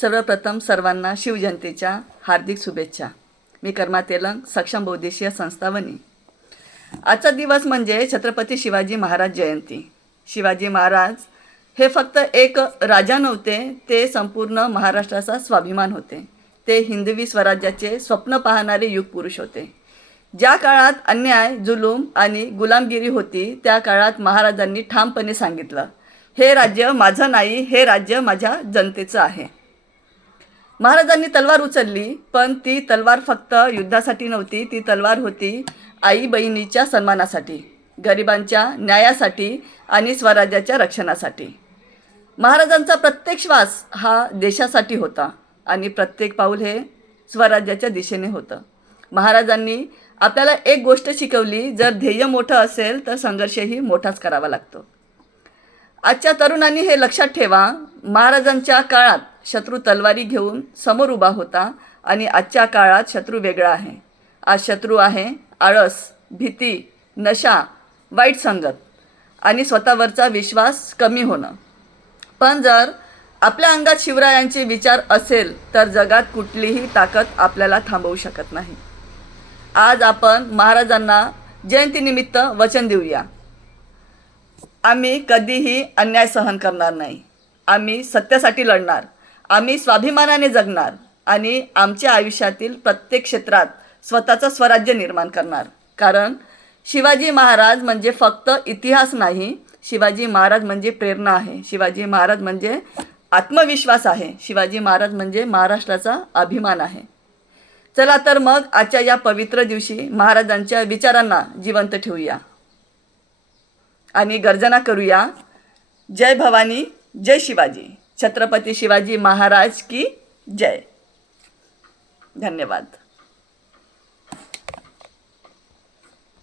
सर्वप्रथम सर्वांना शिवजयंतीच्या हार्दिक शुभेच्छा। मी कर्मा तेलंग, सक्षम बौद्धिशीय संस्था वनी। आजचा दिवस म्हणजे छत्रपती शिवाजी महाराज जयंती। शिवाजी महाराज हे फक्त एक राजा नव्हते, ते संपूर्ण महाराष्ट्राचा स्वाभिमान होते। ते हिंदवी स्वराज्याचे स्वप्न पाहणारे युगपुरुष होते। ज्या काळात अन्याय, जुलूम आणि गुलामगिरी होती, त्या काळात महाराजांनी ठामपणे सांगितलं, हे राज्य माझं नाही, हे राज्य माझ्या जनतेचं आहे। महाराजांनी तलवार उचलली, पण ती तलवार फक्त युद्धासाठी नव्हती, ती तलवार होती आई बहिणीच्या सन्मानासाठी, गरिबांच्या न्यायासाठी आणि स्वराज्याच्या रक्षणासाठी। महाराजांचा प्रत्येक श्वास हा देशासाठी होता आणि प्रत्येक पाऊल हे स्वराज्याच्या दिशेने होतं। महाराजांनी आपल्याला एक गोष्ट शिकवली, जर ध्येय मोठं असेल तर संघर्षही मोठाच करावा लागतो। आजच्या तरुणांनी हे लक्षात ठेवा, महाराजांच्या काळात शत्रू तलवारी घेऊन समोर उभा होता आणि आजच्या काळात शत्रू वेगळा आहे। आज शत्रू आहे आळस, भीती, नशा, वाईट संगत आणि स्वतःवरचा विश्वास कमी होणं। पण जर आपल्या अंगात शिवरायांचे विचार असेल तर जगात कुठलीही ताकद आपल्याला थांबवू शकत नाही। आज आपण महाराजांना जयंतीनिमित्त वचन देऊया, आम्ही कधीही अन्याय सहन करणार नाही, आम्ही सत्यासाठी लढणार, आम्ही स्वाभिमानाने जगणार आणि आमच्या आयुष्यातील प्रत्येक क्षेत्रात स्वतःचं स्वराज्य निर्माण करणार। कारण शिवाजी महाराज म्हणजे फक्त इतिहास नाही, शिवाजी महाराज म्हणजे प्रेरणा आहे, शिवाजी महाराज म्हणजे आत्मविश्वास आहे, शिवाजी महाराज म्हणजे महाराष्ट्राचा अभिमान आहे। चला तर मग आजच्या या पवित्र दिवशी महाराजांच्या विचारांना जिवंत ठेवूया आणि गर्जना करूया, जय भवानी, जय शिवाजी, छत्रपती शिवाजी महाराज की जय। धन्यवाद।